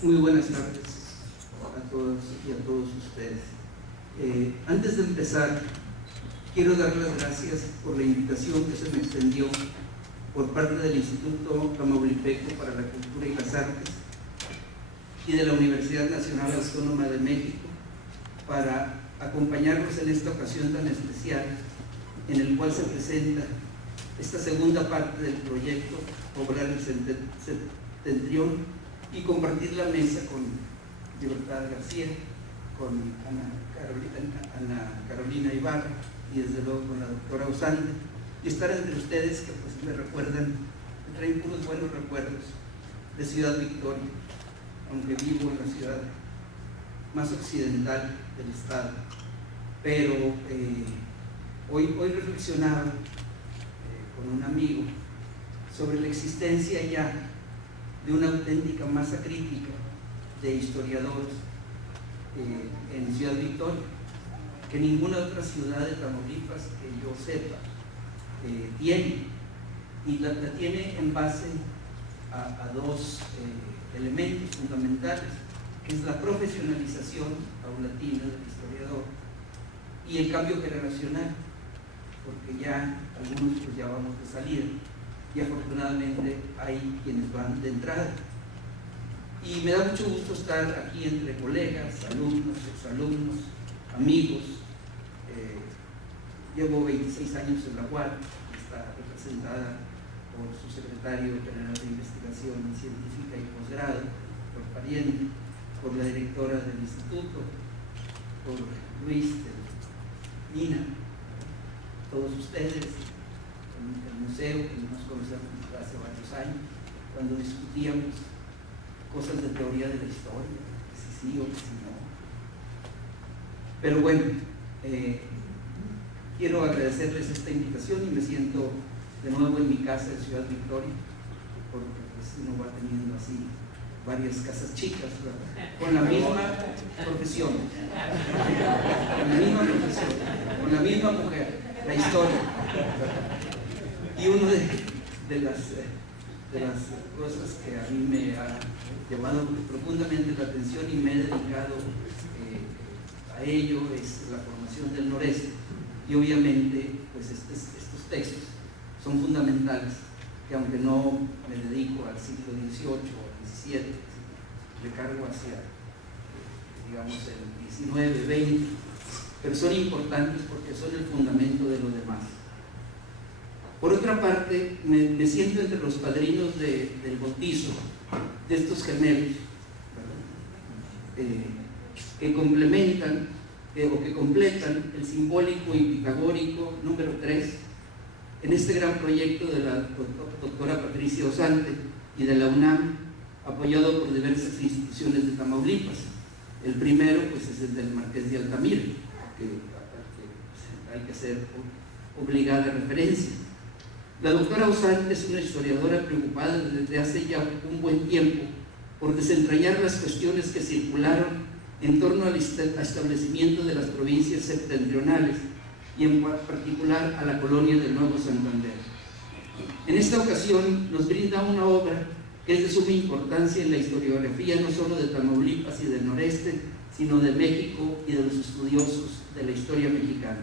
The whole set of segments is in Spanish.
Muy buenas tardes a todos y a todos ustedes. Antes de empezar, quiero dar las gracias por la invitación que se me extendió por parte del Instituto Tamaulipeco para la Cultura y las Artes y de la Universidad Nacional Autónoma de México para acompañarnos en esta ocasión tan especial en el cual se presenta esta segunda parte del proyecto Poblar el Septentrión y compartir la mesa con Libertad García, con Ana Carolina Ibarra y desde luego con la doctora Usande, y estar entre ustedes que pues me recuerdan, me traen unos buenos recuerdos de Ciudad Victoria, aunque vivo en la ciudad más occidental del estado. Pero hoy reflexionaba con un amigo sobre la existencia ya de una auténtica masa crítica de historiadores en Ciudad Victoria, que ninguna otra ciudad de Tamaulipas que yo sepa tiene, y la tiene en base a dos elementos fundamentales, que es la profesionalización paulatina del historiador y el cambio generacional, porque ya algunos pues ya vamos de salida y afortunadamente hay quienes van de entrada. Y me da mucho gusto estar aquí entre colegas, alumnos, exalumnos, amigos. Llevo 26 años en la UAL, está representada por su secretario general de Investigación Científica y Posgrado, por Pariente, por la directora del instituto, por Luis, Nina, todos ustedes, el museo, que nos conocemos hace varios años, cuando discutíamos cosas de teoría de la historia, si sí o si no. Pero bueno, quiero agradecerles esta invitación y me siento de nuevo en mi casa de Ciudad Victoria, porque pues uno va teniendo así varias casas chicas, ¿verdad? Con la misma profesión, con la misma mujer, la historia. Y una de las cosas que a mí me ha llamado profundamente la atención y me he dedicado a ello es la formación del noreste, y obviamente pues estos textos son fundamentales, que aunque no me dedico al siglo XVIII o XVII, recargo hacia digamos el XIX, XX, pero son importantes porque son el fundamento de lo demás. Por otra parte, me siento entre los padrinos del bautizo de estos gemelos, que complementan o que completan el simbólico y pitagórico número 3 en este gran proyecto de la doctora Patricia Usande y de la UNAM, apoyado por diversas instituciones de Tamaulipas. El primero pues es el del Marqués de Altamira, que hay que hacer obligada referencia. La doctora Usande es una historiadora preocupada desde hace ya un buen tiempo por desentrañar las cuestiones que circularon en torno al establecimiento de las provincias septentrionales y en particular a la colonia del Nuevo Santander. En esta ocasión nos brinda una obra que es de suma importancia en la historiografía no solo de Tamaulipas y del noreste, sino de México y de los estudiosos de la historia mexicana.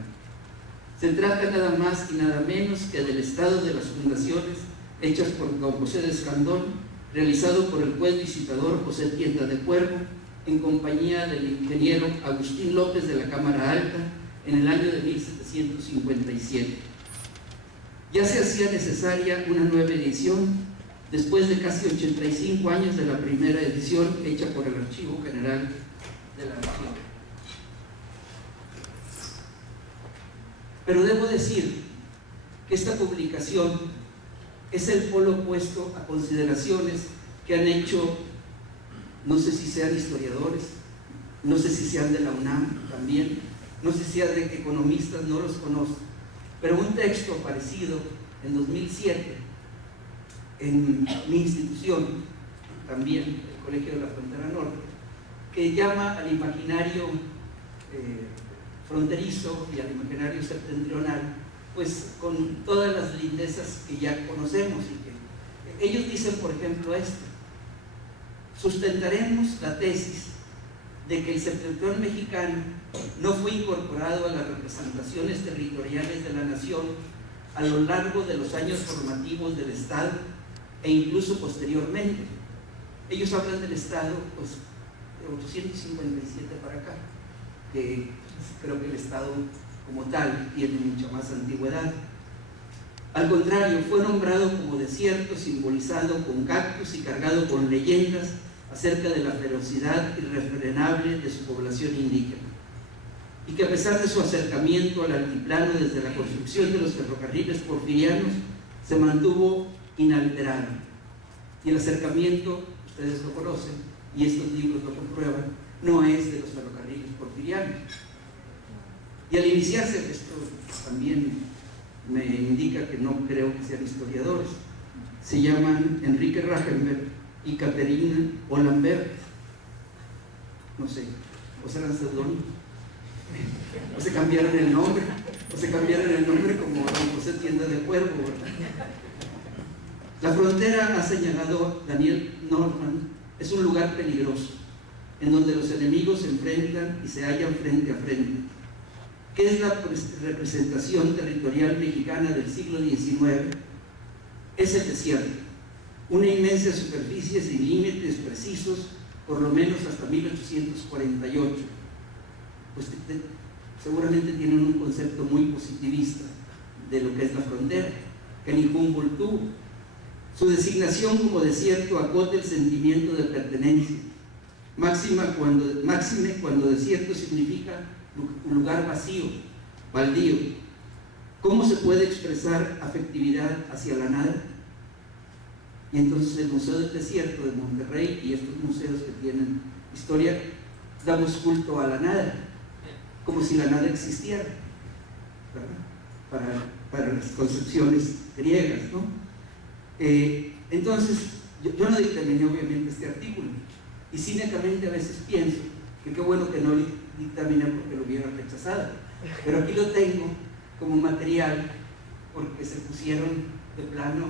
Se trata nada más y nada menos que del estado de las fundaciones hechas por don José de Escandón, realizado por el juez visitador José Tienda de Cuervo, en compañía del ingeniero Agustín López de la Cámara Alta, en el año de 1757. Ya se hacía necesaria una nueva edición, después de casi 85 años de la primera edición hecha por el Archivo General de la Nación. Pero debo decir que esta publicación es el polo opuesto a consideraciones que han hecho, no sé si sean historiadores, no sé si sean de la UNAM también, no sé si sean de economistas, no los conozco, pero un texto aparecido en 2007 en mi institución, también el Colegio de la Frontera Norte, que llama al imaginario fronterizo y al imaginario septentrional, pues con todas las lindezas que ya conocemos, y que ellos dicen, por ejemplo, sustentaremos la tesis de que el septentrión mexicano no fue incorporado a las representaciones territoriales de la nación a lo largo de los años formativos del Estado e incluso posteriormente. Ellos hablan del Estado pues, de 857 para acá, que creo que el Estado como tal tiene mucha más antigüedad. Al contrario, fue nombrado como desierto, simbolizado con cactus y cargado con leyendas acerca de la ferocidad irrefrenable de su población indígena, y que a pesar de su acercamiento al altiplano desde la construcción de los ferrocarriles porfirianos, se mantuvo inalterado. Y el acercamiento, ustedes lo conocen, y estos libros lo comprueban, no es de los ferrocarriles porfirianos. Y al iniciarse, esto también me indica que no creo que sean historiadores, se llaman Enrique Rachenberg y Caterina Olambert, no sé, o serán seudónimos, o se cambiaron el nombre, como Don José Tienda de Cuervo, ¿verdad? La frontera, ha señalado Daniel Norman, es un lugar peligroso, en donde los enemigos se enfrentan y se hallan frente a frente. ¿Qué es la representación territorial mexicana del siglo XIX? Es el desierto, una inmensa superficie sin límites precisos, por lo menos hasta 1848. Pues seguramente tienen un concepto muy positivista de lo que es la frontera, que ni Humboldt tuvo. Su designación como desierto acota el sentimiento de pertenencia, máxime cuando desierto significa un lugar vacío, baldío. ¿Cómo se puede expresar afectividad hacia la nada? Y entonces el Museo del Desierto de Monterrey y estos museos que tienen historia, damos culto a la nada, como si la nada existiera, ¿verdad? Para las concepciones griegas, ¿no? Entonces, yo no dictaminé obviamente este artículo, y cínicamente a veces pienso que qué bueno que no lo dictaminé porque lo hubiera rechazado, pero aquí lo tengo como material porque se pusieron de plano,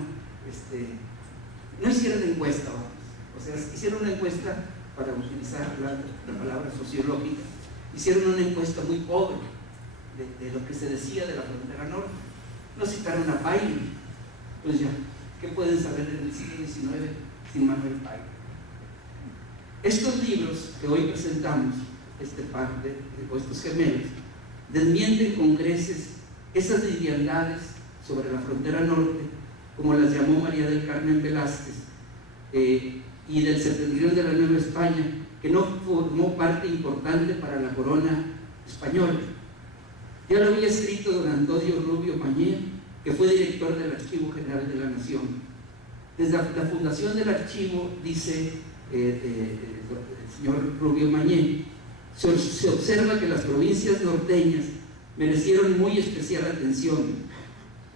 no hicieron encuesta, vamos. O sea, hicieron una encuesta, para utilizar la palabra sociológica, hicieron una encuesta muy pobre de lo que se decía de la frontera norte. No citaron a Paine, pues ya, ¿qué pueden saber en el siglo XIX sin Manuel Paine? Estos libros que hoy presentamos, estos gemelos, desmienten con creces esas liviandades sobre la frontera norte, como las llamó María del Carmen Velázquez, y del septentrión de la Nueva España, que no formó parte importante para la corona española. Ya lo había escrito don Antonio Rubio Mañé, que fue director del Archivo General de la Nación. Desde la fundación del archivo, dice el señor Rubio Mañé, se observa que las provincias norteñas merecieron muy especial atención.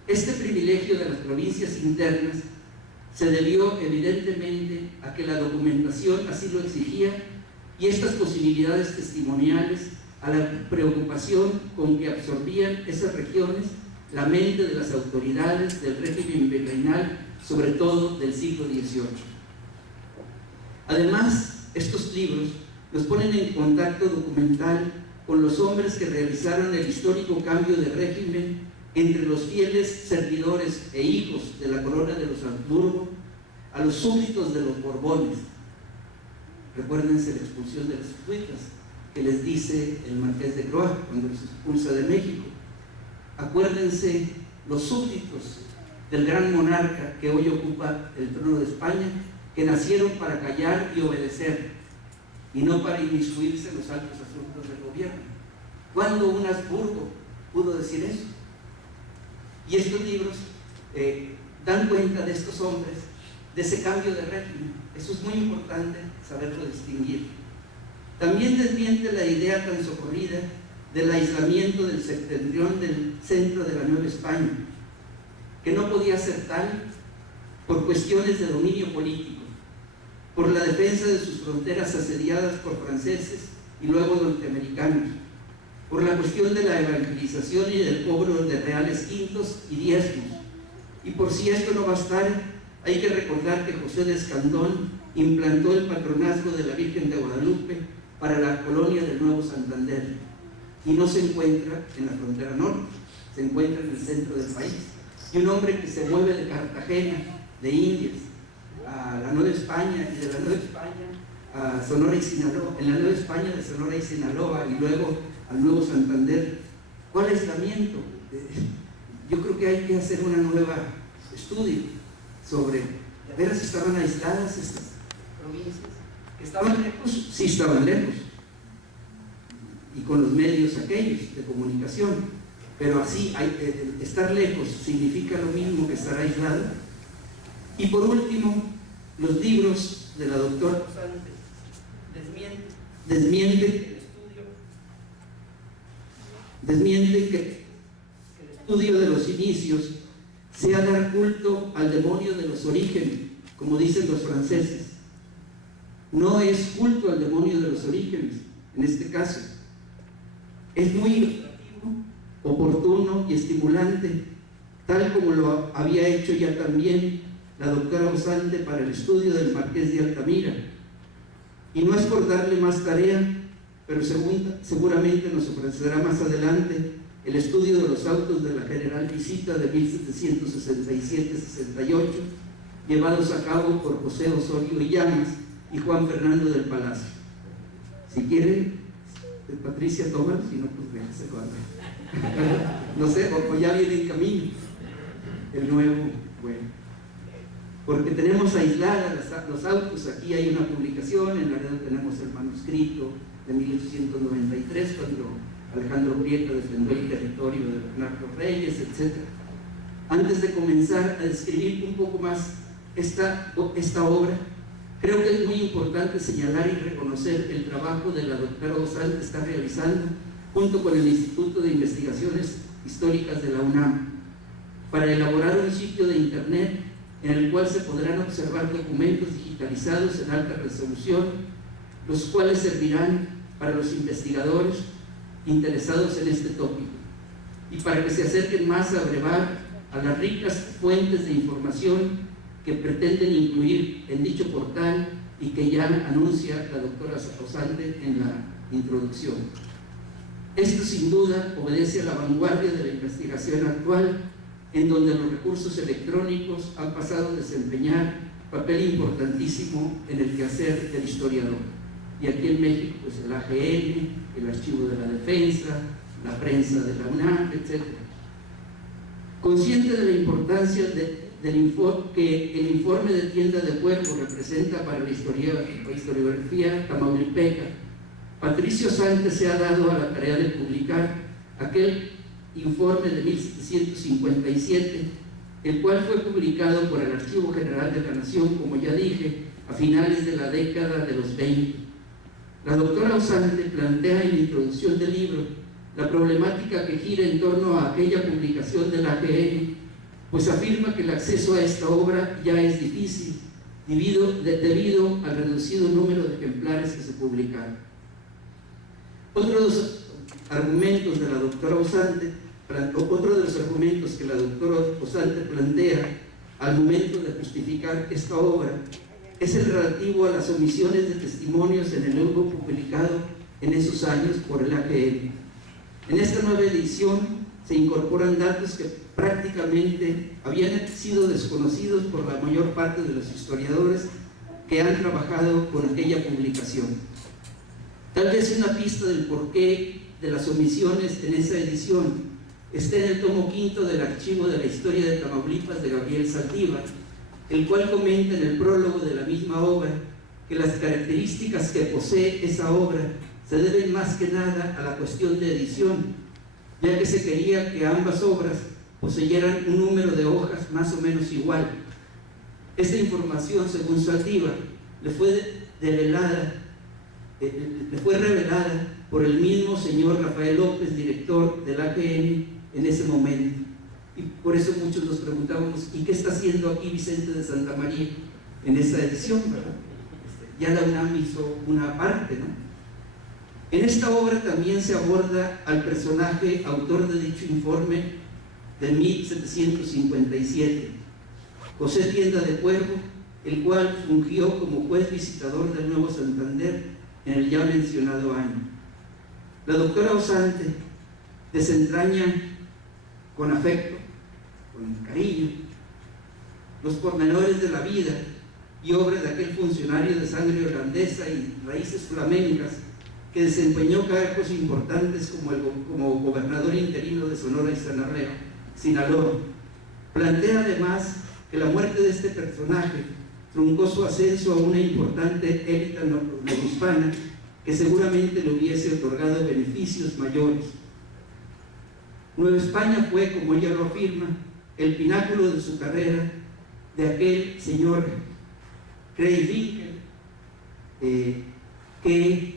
Este privilegio de las provincias internas se debió evidentemente a que la documentación así lo exigía, y estas posibilidades testimoniales a la preocupación con que absorbían esas regiones la mente de las autoridades del régimen virreinal, sobre todo del siglo XVIII. Además, estos libros nos ponen en contacto documental con los hombres que realizaron el histórico cambio de régimen entre los fieles servidores e hijos de la corona de los Habsburgo a los súbditos de los Borbones. Recuérdense la expulsión de los jesuitas que les dice el Marqués de Croix cuando los expulsa de México. Acuérdense los súbditos del gran monarca que hoy ocupa el trono de España, que nacieron para callar y obedecer, y no para inmiscuirse en los altos asuntos del gobierno. ¿Cuándo un Habsburgo pudo decir eso? Y estos libros dan cuenta de estos hombres, de ese cambio de régimen. Eso es muy importante saberlo distinguir. También desmiente la idea tan socorrida del aislamiento del septentrión del centro de la Nueva España, que no podía ser tal por cuestiones de dominio político, por la defensa de sus fronteras asediadas por franceses y luego norteamericanos, por la cuestión de la evangelización y del cobro de reales quintos y diezmos. Y por si esto no bastara, hay que recordar que José de Escandón implantó el patronazgo de la Virgen de Guadalupe para la colonia del Nuevo Santander, y no se encuentra en la frontera norte, se encuentra en el centro del país. Y un hombre que se mueve de Cartagena, de Indias, a la Nueva España, y de la Nueva España a Sonora y Sinaloa, en la Nueva España de Sonora y Sinaloa, y luego al Nuevo Santander. ¿Cuál aislamiento? Yo creo que hay que hacer una nueva estudio sobre, ¿de veras estaban aisladas estas provincias? ¿Estaban lejos? Sí, estaban lejos, y con los medios aquellos de comunicación, pero así, estar lejos significa lo mismo que estar aislado. Y por último, los libros de la doctora desmiente que el estudio de los inicios sea dar culto al demonio de los orígenes, como dicen los franceses. No es culto al demonio de los orígenes, en este caso. Es muy ilustrativo, oportuno y estimulante, tal como lo había hecho ya también la doctora Osande para el estudio del Marqués de Altamira. Y no es por darle más tarea, pero seguramente nos ofrecerá más adelante el estudio de los autos de la General Visita de 1767-68, llevados a cabo por José Osorio Llamas y Juan Fernando del Palacio. Si quieren, Patricia, tómalo, si no, pues véanse cuando. No sé, o ya viene en camino el nuevo, bueno. Porque tenemos aisladas los autos. Aquí hay una publicación, en Laredo tenemos el manuscrito de 1893, cuando Alejandro Prieta defendió el territorio de Bernardo Reyes, etc. Antes de comenzar a describir un poco más esta obra, creo que es muy importante señalar y reconocer el trabajo de la doctora Osande que está realizando junto con el Instituto de Investigaciones Históricas de la UNAM para elaborar un sitio de internet en el cual se podrán observar documentos digitalizados en alta resolución, los cuales servirán para los investigadores interesados en este tópico y para que se acerquen más a brevar a las ricas fuentes de información que pretenden incluir en dicho portal y que ya anuncia la doctora Osande en la introducción. Esto sin duda obedece a la vanguardia de la investigación actual, en donde los recursos electrónicos han pasado a desempeñar papel importantísimo en el quehacer del historiador. Y aquí en México, pues el AGN, el Archivo de la Defensa, la prensa de la UNAM, etc. Consciente de la importancia que el informe de Tienda de Cuerpo representa para la historiografía tamaulipeca, Patricio Sánchez se ha dado a la tarea de publicar aquel informe de 1757, el cual fue publicado por el Archivo General de la Nación, como ya dije, a finales de la década de los 20. La doctora Osande plantea en la introducción del libro la problemática que gira en torno a aquella publicación del AGN, pues afirma que el acceso a esta obra ya es difícil debido al reducido número de ejemplares que se publicaron. Otro de los argumentos que la doctora Osande plantea al momento de justificar esta obra es el relativo a las omisiones de testimonios en el libro publicado en esos años por el AGN. En esta nueva edición se incorporan datos que prácticamente habían sido desconocidos por la mayor parte de los historiadores que han trabajado con aquella publicación. Tal vez una pista del porqué de las omisiones en esa edición está en el tomo quinto del Archivo de la Historia de Tamaulipas de Gabriel Saldívar, el cual comenta en el prólogo de la misma obra que las características que posee esa obra se deben más que nada a la cuestión de edición, ya que se quería que ambas obras poseyeran un número de hojas más o menos igual. Esta información, según Saldívar, le fue revelada por el mismo señor Rafael López, director del AGN en ese momento. Y por eso muchos nos preguntábamos, ¿y qué está haciendo aquí Vicente de Santa María en esa edición, verdad? Ya la UNAM hizo una parte, ¿no? En esta obra también se aborda al personaje autor de dicho informe de 1757, José Tienda de Cuervo, el cual fungió como juez visitador del Nuevo Santander en el ya mencionado año. La doctora Osante desentraña con afecto, con cariño, los pormenores de la vida y obra de aquel funcionario de sangre holandesa y raíces flamencas que desempeñó cargos importantes como gobernador interino de Sonora y Sinaloa. Plantea además que la muerte de este personaje truncó su ascenso a una importante élite novohispana que seguramente le hubiese otorgado beneficios mayores. Nueva España fue, como ella lo afirma, el pináculo de su carrera, de aquel señor Craig Winkel, que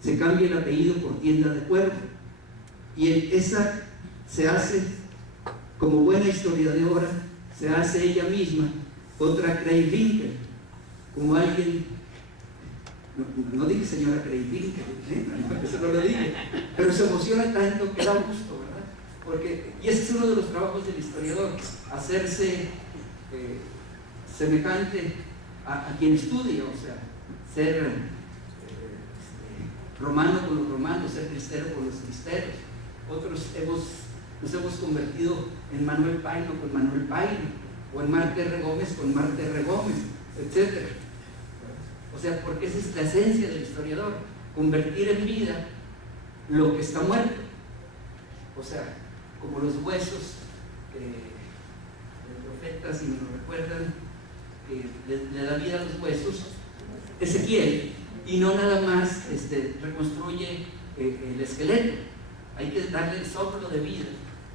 se cambia el apellido por Tienda de Cuervo, y esa se hace, como buena historiadora, se hace ella misma otra Craig Winkel, como alguien, no dije señora Craig Winkel, eso no lo dije, pero se emociona tanto que da gusto, ¿verdad? Porque, y ese es uno de los trabajos del historiador, hacerse semejante a quien estudia, o sea, ser romano con los romanos, ser cristero con los cristeros. Otros nos hemos convertido en Manuel Paino con Manuel Paino, o en Marta R. Gómez con Marta R. Gómez, etc. O sea, porque esa es la esencia del historiador, convertir en vida lo que está muerto. O sea, como los huesos del profeta, si me lo recuerdan, que le da vida a los huesos, Ezequiel, y no nada más reconstruye el esqueleto. Hay que darle el soplo de vida,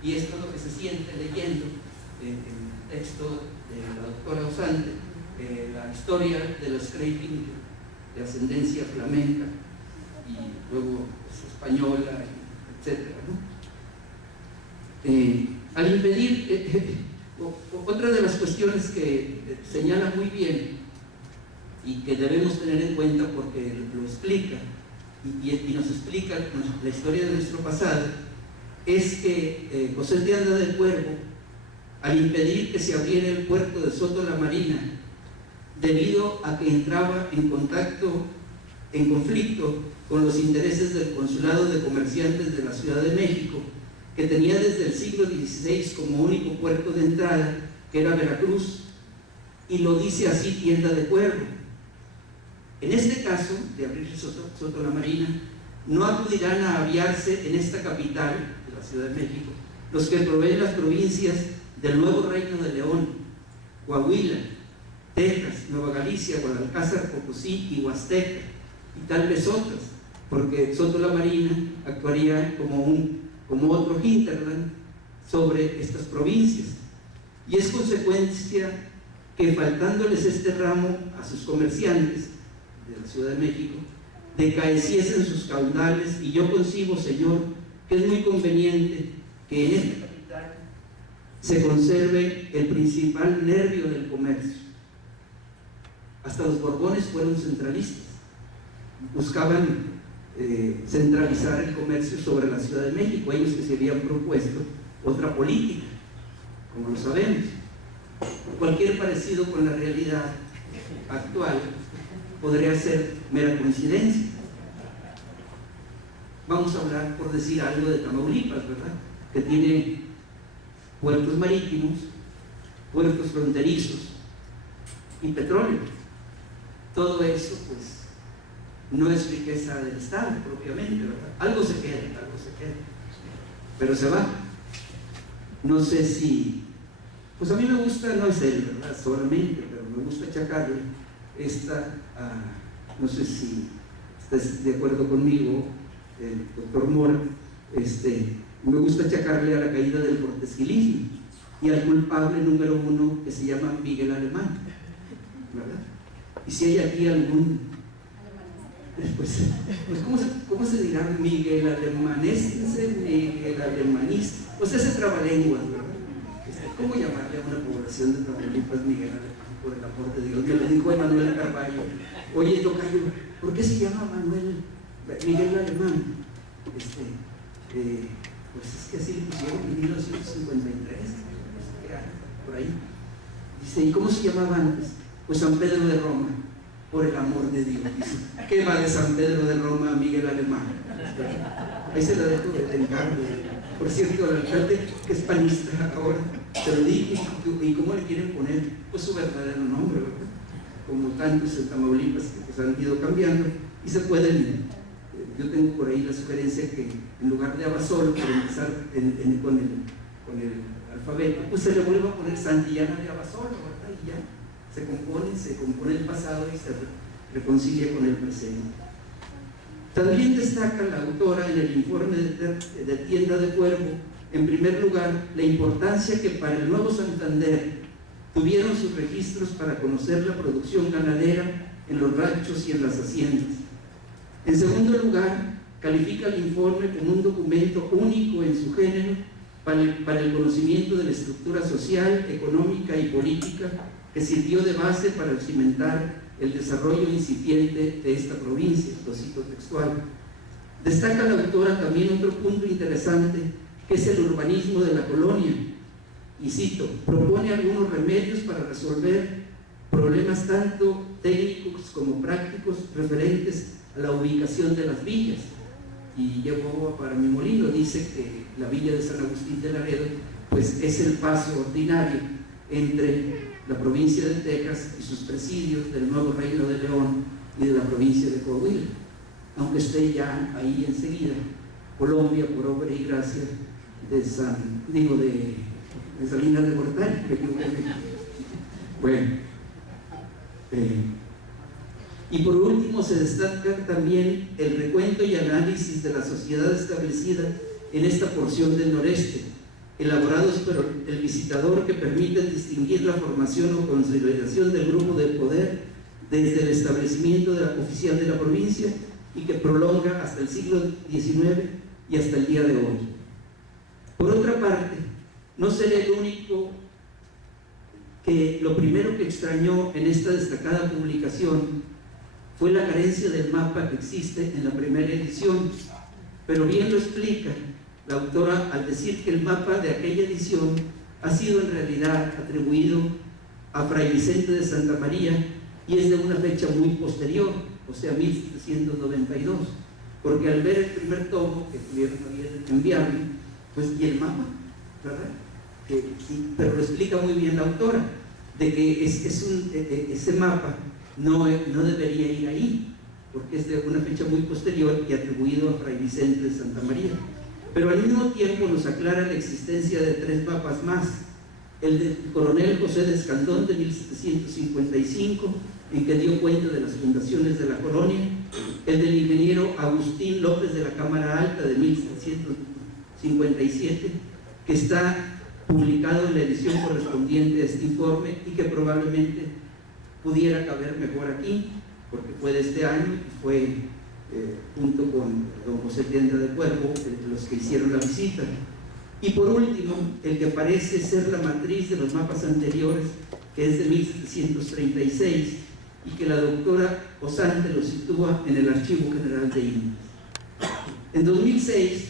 y esto es lo que se siente leyendo el texto de la doctora Osante, la historia de los Craig Winkel, de ascendencia flamenca y luego española, etc., ¿no? Al impedir, otra de las cuestiones que señala muy bien y que debemos tener en cuenta porque lo explica y nos explica la historia de nuestro pasado, es que José de Anda de Cuervo, al impedir que se abriera el puerto de Soto la Marina, debido a que entraba en conflicto con los intereses del Consulado de Comerciantes de la Ciudad de México, que tenía desde el siglo XVI como único puerto de entrada, que era Veracruz, y lo dice así Tienda de Cuervo. En este caso, de abrirse Soto la Marina, no acudirán a aviarse en esta capital de la Ciudad de México los que proveen las provincias del nuevo Reino de León, Coahuila, Texas, Nueva Galicia, Guadalcázar, Potosí y Huasteca, y tal vez otras, porque Soto la Marina actuaría como otro hinterland sobre estas provincias. Y es consecuencia que, faltándoles este ramo a sus comerciantes de la Ciudad de México, decaeciesen sus caudales, y yo concibo, Señor, que es muy conveniente que en esta capital se conserve el principal nervio del comercio. Hasta los Borbones fueron centralistas, buscaban centralizar el comercio sobre la Ciudad de México, ellos que se habían propuesto otra política, como lo sabemos. Cualquier parecido con la realidad actual podría ser mera coincidencia. Vamos a hablar, por decir algo, de Tamaulipas, ¿verdad?, que tiene puertos marítimos, puertos fronterizos y petróleo. Todo eso, pues, no es riqueza del Estado propiamente, ¿verdad? Algo se queda, pero se va. No sé si, pues a mí me gusta, no es él, ¿verdad?, solamente, pero me gusta achacarle no sé si estás de acuerdo conmigo, el doctor Mora, me gusta achacarle a la caída del porteskilismo y al culpable número uno, que se llama Miguel Alemán, ¿verdad? Y si hay aquí algún, pues ¿cómo se dirá? Miguel Alemanense, Miguel Alemanista, pues ese trabalenguas, ¿verdad? ¿Cómo llamarle a una población de Tamaulipas Miguel Alemán, por el amor de Dios? Me lo dijo Emanuel Carballo: oye, tocayo, ¿por qué se llama Miguel Alemán? Pues es que así le pusieron en 1953, por ahí. Dice, ¿y cómo se llamaba antes? Pues San Pedro de Roma, por el amor de Dios. Dice, ¿qué va de San Pedro de Roma a Miguel Alemán? Ahí se la dejo de encargo. Por cierto, al alcalde, que es panista ahora, se lo dije, y cómo le quieren poner pues su verdadero nombre, ¿verdad? Como tantos en Tamaulipas que se han ido cambiando, y se pueden, yo tengo por ahí la sugerencia que en lugar de Abasolo, para empezar con el alfabeto, pues se le vuelva a poner Santillana de Abasolo, ¿verdad? Y ya se compone el pasado y se reconcilia con el presente. También destaca la autora en el informe de Tienda de Cuervo, en primer lugar, la importancia que para el Nuevo Santander tuvieron sus registros para conocer la producción ganadera en los ranchos y en las haciendas. En segundo lugar, califica el informe como un documento único en su género para el conocimiento de la estructura social, económica y política que sirvió de base para cimentar el desarrollo incipiente de esta provincia, lo cito textual. Destaca la autora también otro punto interesante, que es el urbanismo de la colonia, y cito, propone algunos remedios para resolver problemas tanto técnicos como prácticos referentes a la ubicación de las villas. Y llevo para mi molino, dice que la villa de San Agustín de Laredo pues es el paso ordinario entre la provincia de Texas y sus presidios del nuevo Reino de León y de la provincia de Coahuila, aunque esté ya ahí enseguida Colombia, por obra y gracia de Salinas de Gortari. Bueno, y por último se destaca también el recuento y análisis de la sociedad establecida en esta porción del noreste, elaborados por el visitador, que permiten distinguir la formación o consolidación del grupo de poder desde el establecimiento oficial de la provincia y que prolonga hasta el siglo XIX y hasta el día de hoy. Por otra parte, no seré el único que lo primero que extrañó en esta destacada publicación fue la carencia del mapa que existe en la primera edición, pero bien lo explica la autora al decir que el mapa de aquella edición ha sido en realidad atribuido a Fray Vicente de Santa María y es de una fecha muy posterior, o sea 1792, porque al ver el primer tomo que tuvieron que enviarme, pues y el mapa, ¿verdad? Sí, pero lo explica muy bien la autora, de que ese mapa no debería ir ahí, porque es de una fecha muy posterior y atribuido a Fray Vicente de Santa María. Pero al mismo tiempo nos aclara la existencia de tres mapas más: el del coronel José de Escandón de 1755, en que dio cuenta de las fundaciones de la colonia; el del ingeniero Agustín López de la Cámara Alta de 1757, que está publicado en la edición correspondiente a este informe y que probablemente pudiera caber mejor aquí, porque fue de este año y fue junto con don José Tienda de Cuervo los que hicieron la visita. Y por último, el que parece ser la matriz de los mapas anteriores, que es de 1736 y que la doctora Osante lo sitúa en el Archivo General de Indias. En 2006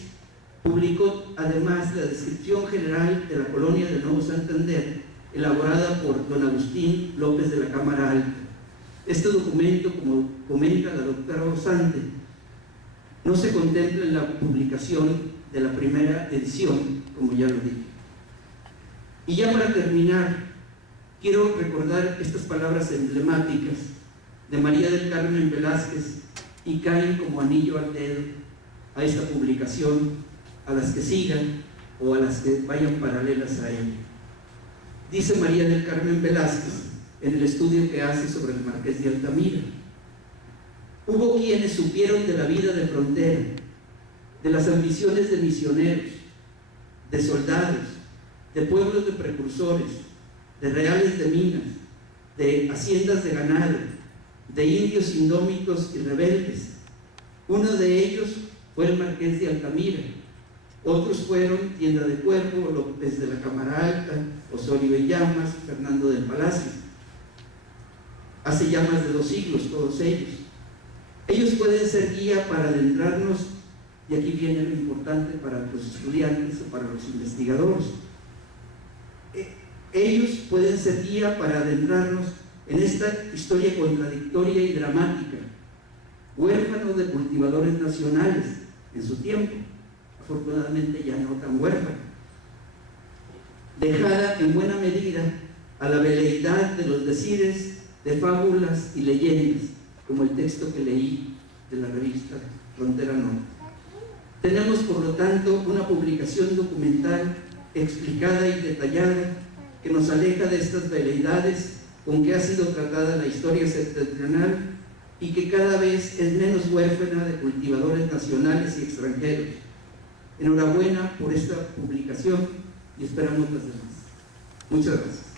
publicó además la descripción general de la colonia de Nuevo Santander, elaborada por don Agustín López de la Cámara Alta. Este documento, como comenta la doctora Osante, no se contempla en la publicación de la primera edición, como ya lo dije. Y ya para terminar, quiero recordar estas palabras emblemáticas de María del Carmen Velázquez y caen como anillo al dedo a esta publicación, a las que sigan o a las que vayan paralelas a ella. Dice María del Carmen Velázquez en el estudio que hace sobre el Marqués de Altamira: hubo quienes supieron de la vida de frontera, de las ambiciones de misioneros, de soldados, de pueblos de precursores, de reales de minas, de haciendas de ganado, de indios indómitos y rebeldes. Uno de ellos fue el Marqués de Altamira, otros fueron Tienda de Cuervo, López de la Cámara Alta, Osorio de Llamas, Fernando del Palacio. Hace ya más de 2 siglos todos ellos. Ellos pueden ser guía para adentrarnos, y aquí viene lo importante para los estudiantes o para los investigadores. Ellos pueden ser guía para adentrarnos en esta historia contradictoria y dramática, huérfano de cultivadores nacionales en su tiempo, afortunadamente ya no tan huérfana, dejada en buena medida a la veleidad de los decires, de fábulas y leyendas, como el texto que leí de la revista Frontera Norte. Tenemos, por lo tanto, una publicación documental explicada y detallada que nos aleja de estas veleidades con que ha sido tratada la historia septentrional y que cada vez es menos huérfana de cultivadores nacionales y extranjeros. Enhorabuena por esta publicación y esperamos las demás. Muchas gracias.